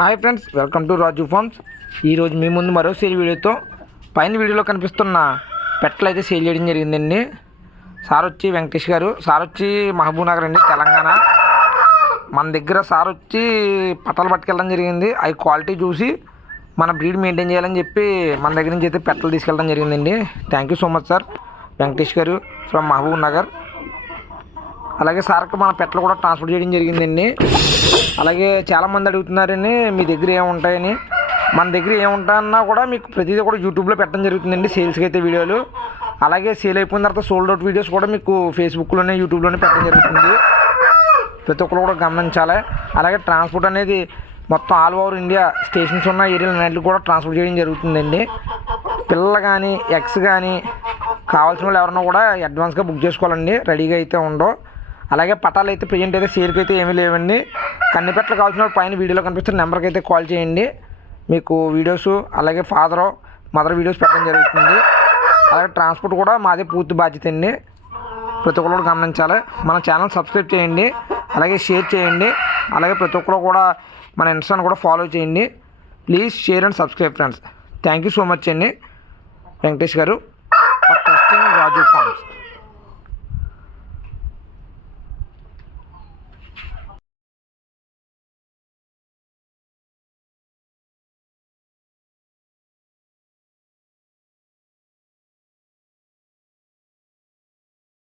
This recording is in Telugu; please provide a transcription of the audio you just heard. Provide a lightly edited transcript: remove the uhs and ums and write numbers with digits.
Hi friends, welcome to Raju farms. ఈరోజు మీ ముందు మరో సేల్ వీడియోతో పైన వీడియోలో కనిపిస్తున్న పెట్టలు అయితే సేల్ చేయడం జరిగిందండి. సార్ వచ్చి వెంకటేష్ గారు, సార్ వచ్చి మహబూబ్ నగర్ అండి, తెలంగాణ. మన దగ్గర సార్ వచ్చి పట్టలు పట్టుకెళ్ళడం జరిగింది. అవి క్వాలిటీ చూసి మన బ్రీడ్ మెయింటైన్ చేయాలని చెప్పి మన దగ్గర నుంచి అయితే పెట్టలు తీసుకెళ్ళడం జరిగిందండి. Thank you so much sir Venkatesh గారు ఫ్రమ్ మహబూబ్ నగర్. అలాగే సార్కి మన పెట్టలు కూడా ట్రాన్స్పోర్ట్ చేయడం జరిగిందండి. అలాగే చాలామంది అడుగుతున్నారని మీ దగ్గర ఏముంటాయని. మన దగ్గర ఏముంటాయన్నా కూడా మీకు ప్రతిదీ కూడా యూట్యూబ్లో పెట్టడం జరుగుతుందండి, సేల్స్కి అయితే వీడియోలు. అలాగే సేల్ అయిపోయిన తర్వాత సోల్డ్ అవుట్ వీడియోస్ కూడా మీకు ఫేస్బుక్లోనే యూట్యూబ్లోనే పెట్టడం జరుగుతుంది. ప్రతి ఒక్కరు కూడా గమనించాలి. అలాగే ట్రాన్స్పోర్ట్ అనేది మొత్తం ఆల్ ఓవర్ ఇండియా స్టేషన్స్ ఉన్న ఏరియాలు అన్నింటికి కూడా ట్రాన్స్పోర్ట్ చేయడం జరుగుతుందండి. పిల్లలు కానీ ఎగ్స్ కానీ కావాల్సిన వాళ్ళు ఎవరన్నా కూడా అడ్వాన్స్గా బుక్ చేసుకోవాలండి, రెడీగా అయితే ఉండవు. అలాగే పటాలు అయితే ప్రజెంట్ అయితే సేల్కి అయితే ఏమీ లేవండి. కన్నిపెట్టలు కావాల్సిన పైన వీడియోలో కనిపిస్తున్న నెంబర్కి అయితే కాల్ చేయండి. మీకు వీడియోస్ అలాగే ఫాదర్ మదర్ వీడియోస్ పెట్టడం జరుగుతుంది. అలాగే ట్రాన్స్పోర్ట్ కూడా మాదే పూర్తి బాధ్యత అండి. ప్రతి ఒక్కరు కూడా గమనించాలి. మన ఛానల్ సబ్స్క్రైబ్ చేయండి, అలాగే షేర్ చేయండి. అలాగే ప్రతి ఒక్కరు కూడా మన ఇన్స్టాని కూడా ఫాలో చేయండి. Please share and subscribe friends. Thank you so much అండి వెంకటేష్ గారు ఫర్ ట్రస్టింగ్ రాజు ఫార్మ్స్.